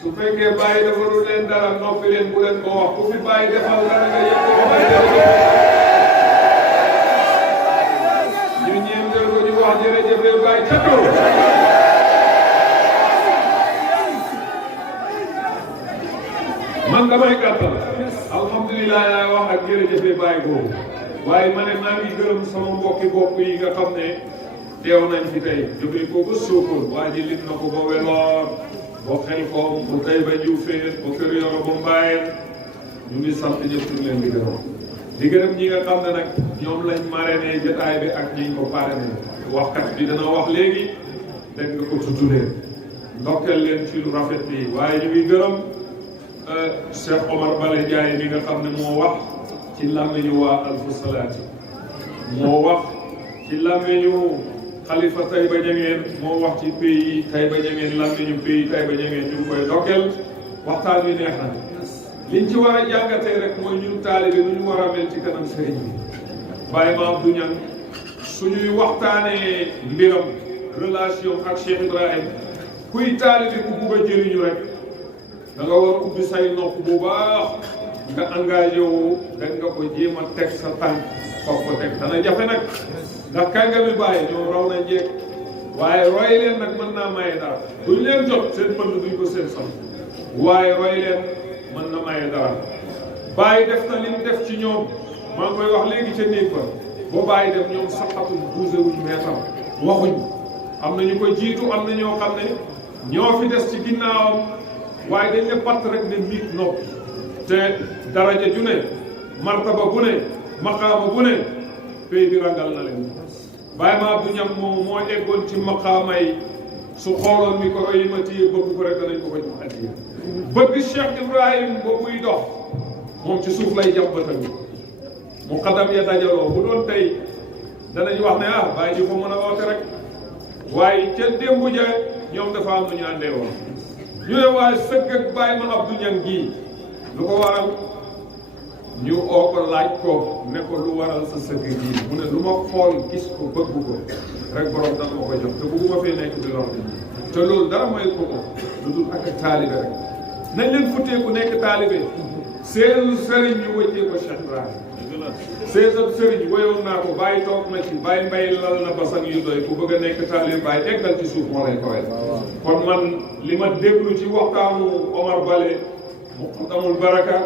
su fekkee Baye defarul leen dara noppi leen bu leen ko wax ku fi Baye defal dara nga yëg ko wax ñu ñeenteel ko ñu wax jërëjëf Baye ca kaw man damay gàttal alhamdulilah yaa wax ak jërëjëf Baye boobu waaye ma ne maa ngi gërëm sama mbokki bopp yi nga xam ne teew nañ fi tey jógee ko ba Sokone waa ji lim na ko ba Welor ba Xelkom ba Taïba Diouféen ba Kër Yoro ba Mbayeen ñu ngi sant ñëpp ñu leen di gërëm ñi nga xam ne nag ñoom lañ marraine jotaay bi ak ñi ko parrainé waxkat bi dana wax léegi dégg nga ko tudd leen ndokkeel leen ci lu rafet bi waaye ñu ngi gërëm Cheikh Omar Bale Ndiaye mi nga xam ne moo wax ci làmmiñu waa Alfu Salaati moo wax ci làmmiñu Xalifa Taïba Niangène moo wax ci pays Taïba Niangène làmmiñu pays Taïba Niangène ñu ngi koy dokkeel waxtaan wi neex na liñ ci war a jàngatee rek mooy ñun taalibe nu ñu war a mel ci kanam sëriñ bi Baye Mame Abdou Niang suñuy waxtaanee mbiram relation ak Cheikh Ibrahim kuy taalibe ku bugg a jëriñu rek da nga war a ubbi say nopp bu baax nga engagé wu da nga ko jéem a teg sa tànk foog ko teg dana jafe nag ndax kàngami Baye ñoom raw na njëkk waaye roy leen nag mën naa maye dara duñ leen jot seen pënd duñ ko seen sam waaye roy leen mën na maye dara Baye def na li mu def ci ñoom maa ngi koy wax léegi ca néeg ba boo Baye def ñoom saxatul bougé wuñ meetam waxuñ am na ñu ko jiitu am na ñoo xam ne ñoo fi des ci ginnaawam waaye dañ ne patt rek ne miig noppi te daraja ju ne martaba bu ne maqaama bu ne pay bi rangal na leen Baye Mame Abdou Niang moom moo eggoon ci maqaama yi su xooloon micro yi ma téye bëgg ko rek danañ ko ko jox addiya bëgg Cheikh Ibrahim ba muy dox moom ci suuf lay jàpp bëtam mu xadam ya dajaloo bu doon tey danañ wax ne Baye ji ko mën a woote rek waaye ca démb ja ñoom dafa am lu ñu àndee woon ñu ne waaye sëgg ak bàyyi ma Abdou Niang gii lu ko waral ñu oo ko laaj ko ne ko lu waral sa sëgg gii mu ne lu ma xool gis ko bëgg ko rek borom dana ma ko jox te bëgguma fee nekk di lor te loolu dara may ko lu dul ak taalibe rek nañ leen futteeku nekk taalibe seen sëriñ ñu wëccee ko Cheikh Ibrahima seen sëriñ woyoon naa ko bàyyi toog na ci bàyyi mbay lal na basan yu doy ku bëgg a nekk taalibe bàyyi eggal ci suuf moo lay kawel kon man li ma déglu ci waxtaanu Omar Bale Muqaddamul Baraka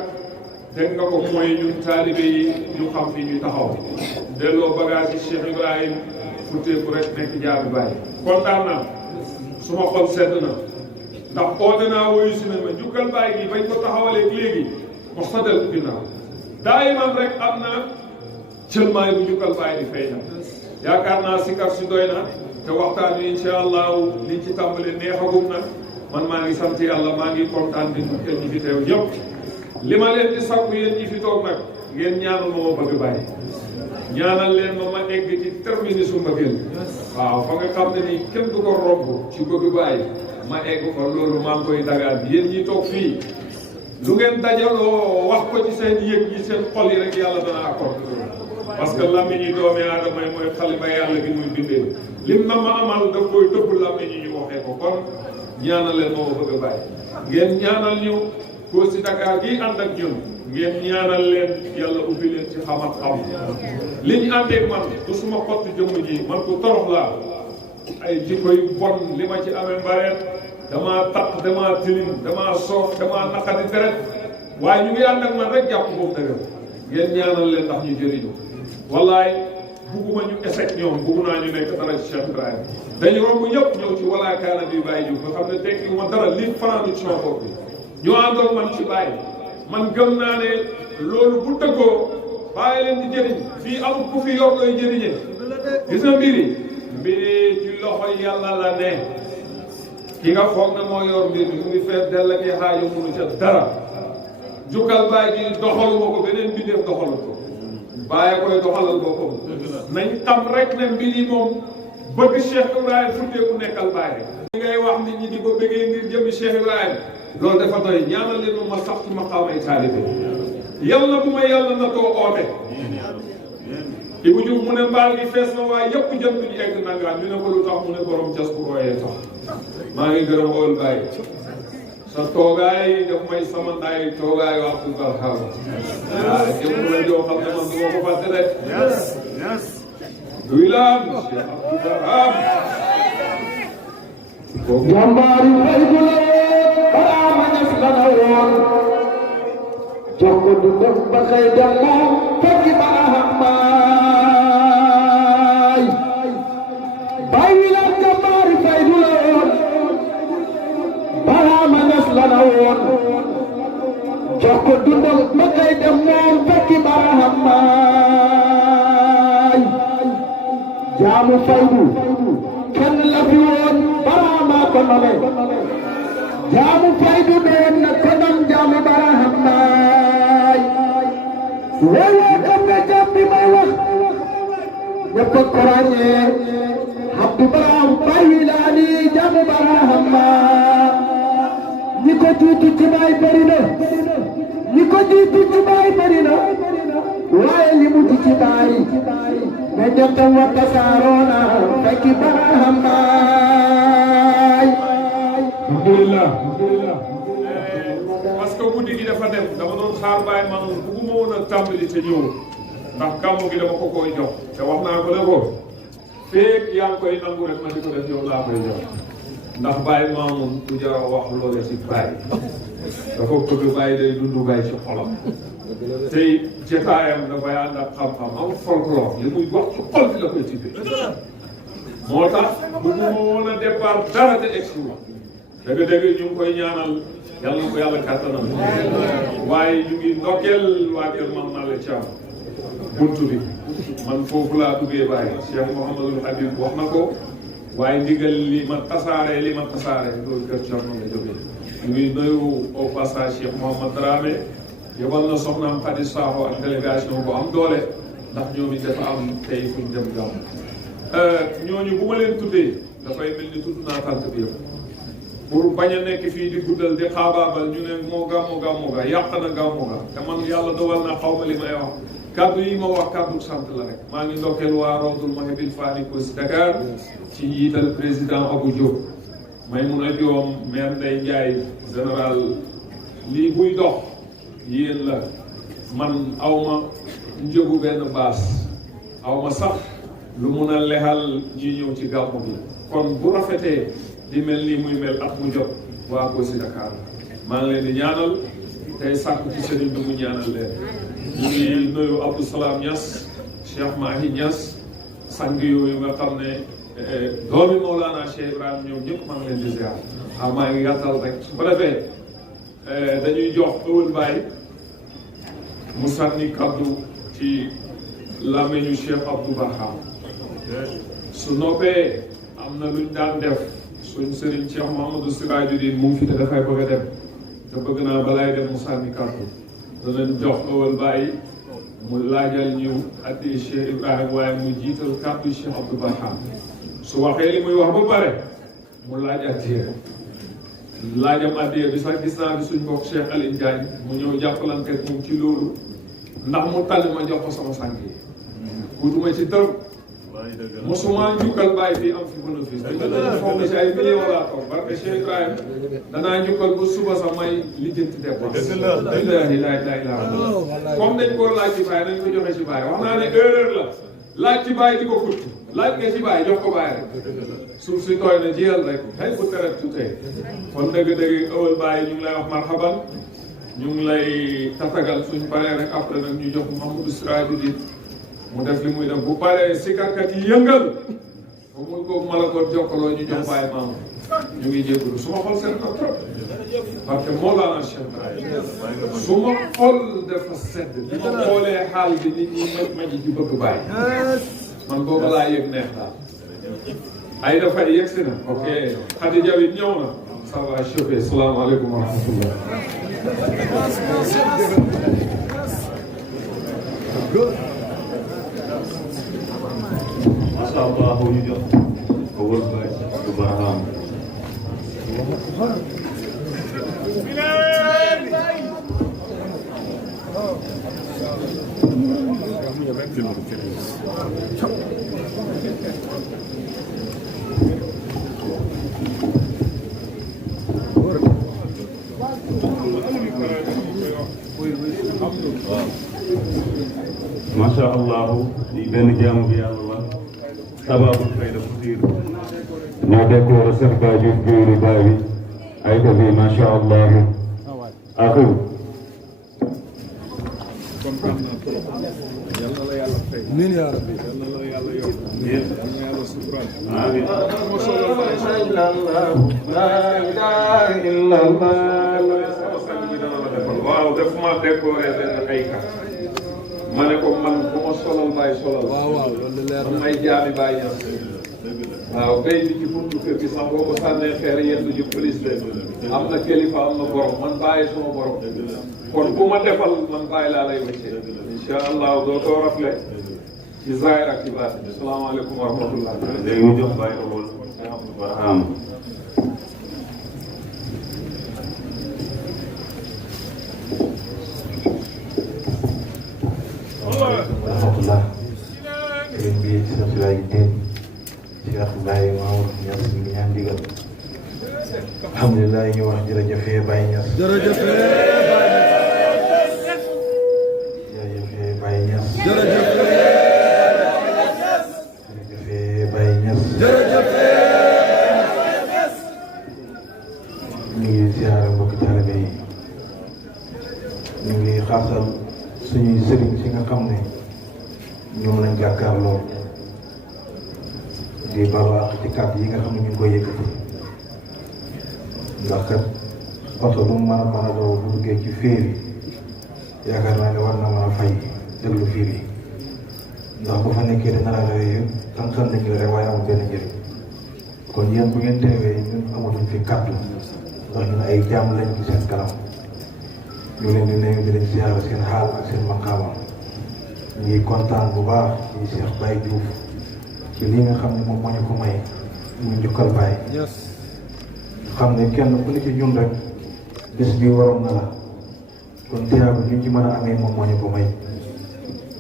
dégg nga ko mooy ñun taalibe yi ñu xam fi ñuy taxaw delloo bagage yi Cheikh Ibrahima futteeku rek nekk jaabi bàyyi kontaan naa suma xol sedd na ndax oote naa woyu si ne ma njukkal bàyyi gi bañ ko taxawalee léegi wax sa del ginnaaw daayiman rek am na cëlmaay bu njukkal bàyyi di fay na yaakaar naa sikar si doy na te waxtaan wi incha allahu liñ ci tàmbali neexagum na man maa ngi sant yàlla maa ngi kontaan di njukkal ñi fi teew ñëpp li ma leen di sakku yéen ñi fi toog nag ngeen ñaanal ma ma bëgg bàyyi ñaanal leen ma egg ci termini su mbëggeel waaw fa nga xam ne nii kenn du ko romb ci bëgg bàyyi ma egg ko loolu maa ngi koy dagaan bi yéen ñi toog fii lu ngeen dajaloo wax ko ci seen yëg yi seen xol yi rek yàlla dana accordé parce que làmmiñ yi doomi aadama yi mooy xalima yàlla gi muy bindee lim na ma amal daf koy tëbb làmmiñ yi ñu waxee ko kon ñaanal leen moo bëgg a bàyyi ngeen ñaanal ñu ko si Dakar gi ànd ak ñun ngeen ñaanal leen yàlla ubbi leen ci xam-xam li ñu àndeeg man du suma xotti jëmm ji man ku torox laa ay jikko yu bon li ma ci amee mbareet damaa taq damaa tilim damaa soof damaa naqati deret waaye ñu ngi ànd ak man rek jàpp boobu dëgër ngeen ñaanal leen ndax ñu jëriñu wallaay bugguma ñu échec ñoom bugg naa ñu nekk dara ci Cheikh Ibrahima dañu romb ñëpp ñëw ci wala kaana bi bàyyi jiw nga xam ne tekki ma dara li fanaan ci sama bopp bi ñoo àndoon man ci bàyyi man gëm naa ne loolu bu dëggoo bàyyi leen di jëriñ fii amul ku fi yor looy jëriñee gis nga mbiri ci loxo yàlla la ne ki nga foog ne moo yor mbir mi mu ngi fees dell ak xaajo munu ca dara jukkal bàyyi gi doxalu ma ko beneen mbindeef doxalu ko bàyyi koy doxalal boppam nañ xam rek ne mbir yi moom bëgg Cheikh Ibrahima futteeku nekkal bàyyi rek li ngay wax nit ñi di ko bëggee ngir jëmmi Cheikh Ibrahima loolu dafa doy ñaanal leen ma sax ci maqaamay taalibe yàlla bu ma yàlla na too oote Ibou Diouf mu ne mbaal gi fees na waaye yëpp jëm duñu egg nangaan ñu ne ko lu tax mu ne borom jas bu rooyee tax maa ngi gërëm ool bàyyi sa toogaay daf may sama ndaay toogaay wax du barxaam waaw jëm la joo xam ne man du ma ko fàtte rek duy laan Cheikh Abdou Barham jàmbaari fay bu la balaa ma ñes la na woon jox ko du def ba xëy dem moom fekki Barham maay bàyyi la jàmbaari fay bu la woon balaa ma ñes la na woon jox ko du def ba xëy dem moom fekki Barham maay jaamu faydu kenn la fi woon Barhama ko nome jaamu faydu doon na ko doon jaamu Barham maay loolu xam nga jaam bi may wax ñëpp ko ràññee Abdou Barham bàyyi laa ni jaamu Barham maay ñi ko jiitu ci baay bëri na ñi ko jiitu ci baay bëri na waaye li mu ci baay mais jotam wa tasaaroona fekki Barham maay alhamdulillah parce que guddi gi dafa dem dama doon xaar bàyyi ma moom bugguma woon a tàmbali te ñëw ndax gàmmu gi dama ko koy jox te wax naa ko ne ko feek yaa ngi koy nangu rek ma di ko def yow laa koy jox ndax bàyyi ma moom du jar a wax loole ci bàyyi dafa bëgg bàyyi day dund bàyyi ci xolam tey jotaayam dafay ànd ak xam-xam amul folklore li muy wax ci xol bi la koy tibbee moo tax bugguma woon a départ dara te egsi wu dëgg-dëgg ñu ngi koy ñaanal yàlla na ko yàlla kattanal waaye ñu ngi ndokkeel waa kër man naa la caam buntu bi man foofu laa duggee bàyyi Cheikh Mouhamadul Habib wax na ko waaye ndigal li ma tasaare loolu kër Thierno nga jógee ñu ngi nuyu au passage Cheikh Mouhamad Dramé yóbbal na soxnaam Khady Sakho ak délégation bu am doole ndax ñoom it dafa am tey fuñ dem gàmm ñooñu bu ma leen tuddee dafay mel ni tudd naa tànt bi yëpp pour bañ a nekk fii di guddal di xaabaabal ñu ne moo gàmmu ga yàq na gàmmu ga te man yàlla dogal na xaw ma li may wax kàddu yi ma wax kàddu sant la rek maa ngi ndokkeel waa Rawdul Mahbil Fani Kossy Dakar ci njiital président Abou Diop Maymouna Diom maire Ndeye Ndiaye général lii buy dox yéen la man awma njëgu benn baas awma sax lu mun a lexal ñi ñëw ci gàmmu bi kon bu rafetee di mel nii muy mel at mu jot waa Kossy Dakar maa ngi leen di ñaanal tey sàkku ci sëriñ bi mu ñaanal leen ñu ngi nuyu Abdou Salam Niass Cheikh Mahi Niass sang yooyu nga xam ne doomi Mawlana Cheikh Ibrahima ñoom ñëpp maa ngi leen di ziar maa ngi gàttal rek su ko defee dañuy jox ëwël Baye mu sànni kaddu ci làmmiñu Cheikh Abdou Barham su noppee am na luñ daan def suñ sëriñ Cheikh Mouhamadou Sirajuddin mu ngi fi te dafay bëgg a dem te bëgg naa balaay dem mu sànni kaddu danañ jox ëwël Baye mu laajal ñu addi Cheikh Ibrahima waaye mu jiital kaddu Cheikh Abdou Barham su waxee li muy wax ba pare mu laaj addiya laajam addiya bi sax gis naa bi suñ mbokk Cheikh Aline Diagne mu ñëw jàppalanteeg moom ci loolu ndax mu tali ma jox ko sama sànq yi wutuma ci dërëm mosuma njukkal bàyyi fii am fi bénéfice dañu foog ne si ay millions laa toog parce que Cheikh Ibrahima danaa njukkal ba suba sax may lijjanti dépense billahi laa ilaaha illallaah comme dañ koo laaj ci bàyyi nañ ko joxe ci bàyyi wax naa ne erreur la laaj ci bàyyi di ko kutt laaj nga ci bàyyi jox ko bàyyi rek suuf si tooy na jiyal rek xëy bu teret tutee kon dëgg-dëgg ëwal bàyyi ñu ngi lay wax marhaban ñu ngi lay tatagal suñ paree rek après nag ñu jox Mouhamadou Sirajuddin mu def li muy def bu paree sikarkat yi yëngal ba muy ko malakoot jokkaloo ñu jox bàyyi maamu ñu ngi jégalu su ma xool seen ko trop parce que moo laa na Cheikh su ma xool dafa sedd bi ma xoolee xaal bi nit ñi maj ji bëgg bàyyi man booba laa yëg neex daal ay dafay yegg si na ok Khadija bi ñëw na ça va chauffé salaamaaleykum wa rahmatullah masha Allah ñu jox ko wër Baye Abdou Barham masha Allah di benn jaamu bi yàlla la sababul fayda futir ñoo décoré Cheikh Baye Diouf biiru Baye bi ay ko bi masha Allah akhu amiin yaa rabbi waaw daf ma décoré benn ayka ma ne ko man bu ma solal Baye solal waaw loolu leer man may jaami Baye ñaar waaw béy bi ci buntu kër gi sax boo ko sànnee xeer yenn ji police la am na kilifa am na borom man Baye suma borom kon bu ma defal man Baye laa lay wëccee incha allah dootoo rafle ci zaahir ak ci baatin asalaamaaleykum wa rahmatullah léegi ñu jox Baye Awol Abdou Barham rahmatullah sëriñ bi ci sa lay teen Cheikh Baye Mamour Niass ñu ngi ñaan digal alhamdulilah ñu wax jërëjëfee Baye Niass jërëjëfee Baye Niass jërëjëfee Baye Niass ñu ngi ziara mbokki taalibe yi ñu ngi xaasal suñuy sëriñ si nga xam ne ñoom lañ jàkkaarloo di balaax ci kàddu yi nga xam ne ñu ngi koy yëkkati ndax kat oto lu mu mën a daw bu duggee ci féer yi yaakaar naa ne war na mën a fay déglu fiir yi ndax bu fa nekkee dana la yooyu tànqal nañ la rek waaye amul benn njëriñ kon yéen bu ngeen teewee ñun amatuñ fi kàddu ndax ñun ay jaam lañ ci seen kanam ñu leen di nuyu di leen ziyaara seen xaal ak seen maqaama ñu ngi kontaan bu baax ci Cheikh Baye Diouf ci lii nga xam ne moom moo ñu ko may ñu njukkal Baye xam ne kenn ku ne ci ñun rek bés bi waroon na la kon tiyaaba ñu ci mën a amee moom moo ñu ko may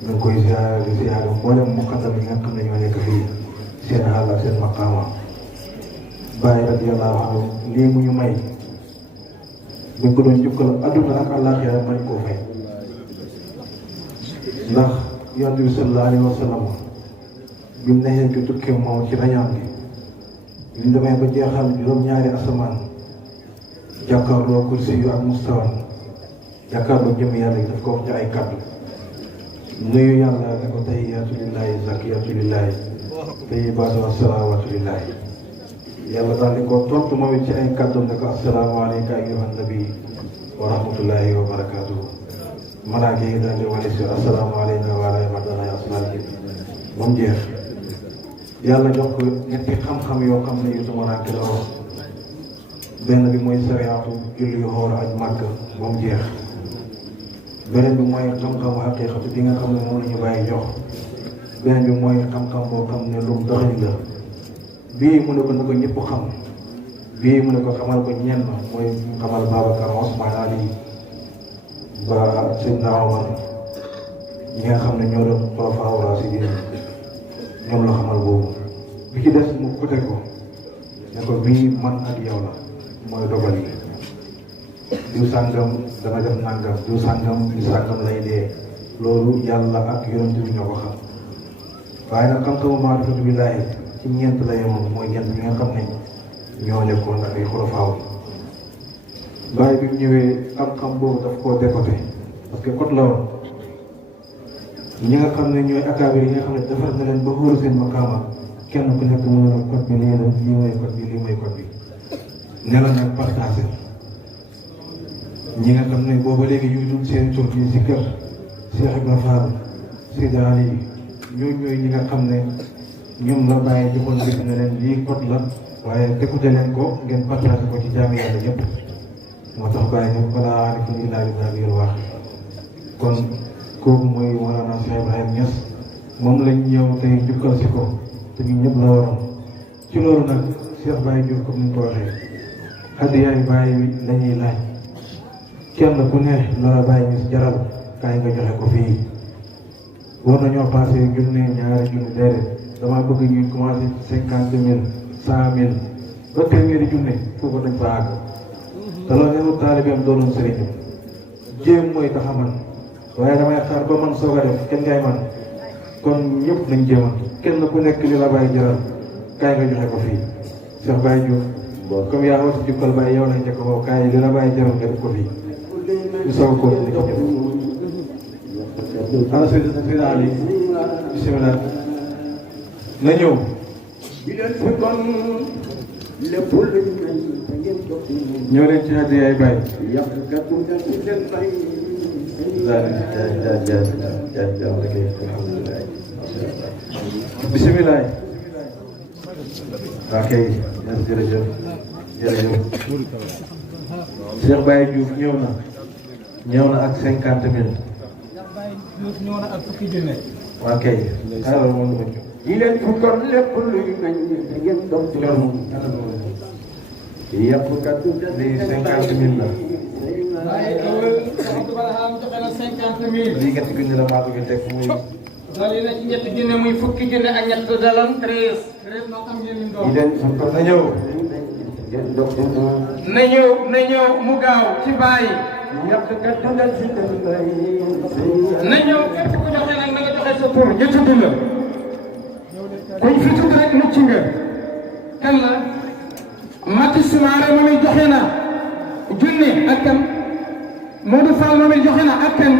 ñu ngi koy ziare di ziare mboolem muqaddam yi nga xam ne ñoo nekk fii seen xaal ak seen maqaama Baay radiyallahu anhu lii mu ñu may buñ ko doon jukkal adduna ak àllaaxira mañ koo fay ndax yonent bi sallallahu alayhi wa sallam bi mu neexee ci tukki moom ci rañaan gi bi ñu demee ba jeexal juróom-ñaari asamaan jàkkaarloo kursi yu ak mustawan jàkkaarloo jëm yàlla yi daf ko wax ci ay kàddu nuyu yàlla ne ko tahiyaatu lillahi zakiyaatu lillahi tayyibaatu assalawaatu lillahi yàlla daal di ko tontu moom it ci ay kàddu ne ko assalaamu alayka ayyuhan nabi wa rahmatullahi wa barakatuhu malaaka yi daal di wane si assalaamu alayna wa ala ibadillahi as-saalihiin moom jeex yàlla jox ko ñetti xam-xam yoo xam ne yu tumuraanke la woon benn bi mooy sariyaatu julli xoor ak màkk moom jeex beneen bi mooy xam-xamu xaqiiqatu bi nga xam ne moom la ñu bàyyi jox beneen bi mooy xam-xam boo xam ne lu mu doxañ la bii mu ne ko na ko ñëpp xam bii mu ne ko xamal ko ñenn mooy xamal Babacar Ousmane Ali ba Seydina Omar ñi nga xam ne ñoo doon xulafaa raasidiin ñoom la xamal boobu bi ci des mu kute ko ne ko bii man ak yow la mooy dogal yi diw sàngam dana def nàngam diw sàngam diw sàngam lay dee loolu yàlla ak yonent bi ñoo ko xam waaye nag xam-xamu maarifatu billaahi ci ñeent la yemoon mooy ñeent ñi nga xam ne ñoo nekkoon ak ay xulafaaw bàyyi bi mu ñëwee xam-xam boobu daf koo décoté parce que code la woon ñi nga xam ne ñooy akaabir yi nga xam ne defar na leen ba xóoru seen makaama kenn ku nekk mu ne code bi lii la lii mooy code bi lii mooy code bi ne la nag partagé ñi nga xam ne booba léegi ñu ngi dul seen tur yi si kër Cheikh Ibrahima Fall Seydi Ali ñooñu ñooy ñi nga xam ne ñoom la bàyyi joxoon mbir ne leen lii code la waaye écouté leen ko ngeen partagé ko ci jaami yàlla yëpp moo tax bàyyi ne balaa aarifin illaa billaahil wax kon kooku mooy Mawlana Cheikh Ibrahima Niass moom lañ ñëw tey jukkal si ko te ñun ñëpp la waroon ci loolu nag Cheikh Baye Diouf comme ni ñu ko waxee hadiyaay Baye la ñuy laaj kenn ku ne loola Baye Niass jaral kaay nga joxe ko fii war nañoo passé junne ñaari junne déedéet damaa bëgg ñuy commencé 50,000 100,000 ba téeméeri junne foofu dañ fa àgg te loolu neenu taalibeem doonoon sëriñam jéem mooy tax a man waaye damay xaar ba man soog a def kenn ngay man kon ñëpp nañ jéeman kenn ku nekk li la Baye jaral kaay nga joxe ko fii Cheikh Baye Diouf comme yaa wati jukkal Baye yow lañ njëkk ko kaay li la Baye jaral nga def ko fii ñu soog ko ni ko def ana Seydina Ali bismillah na ñëw ñëw leen ci hadiyaay Baye bismillah ok jërëjëf jërëjëf Cheikh Baye Diouf ñëw na ak 50,000 ñëw na ak fukki junne. waa kay xaaral moom la ñu. yi leen fu kon lépp luy nañ da ngeen dox ci loolu. yàpp kat lii 50,000 la. waaye Abdou Barham joxe na 50,000. lii ñetti junne la maa bëgg a teg muy. dolli na ci ñetti junne muy fukki junne ak ñett dalan 13. 13 moo xam ngeen ni mu doon. yi leen fu kon na ñëw. na ñëw mu gaaw ci Baye. yàpp kat dundal si na ñëw képp ku joxe nag na nga joxe sa tur ñu tudd la. kuñ fi tudd rek mucc nga. kan la. Mati Soumaré moom it joxe na junne ak kan. Modou Fall moom it joxe na ak kan.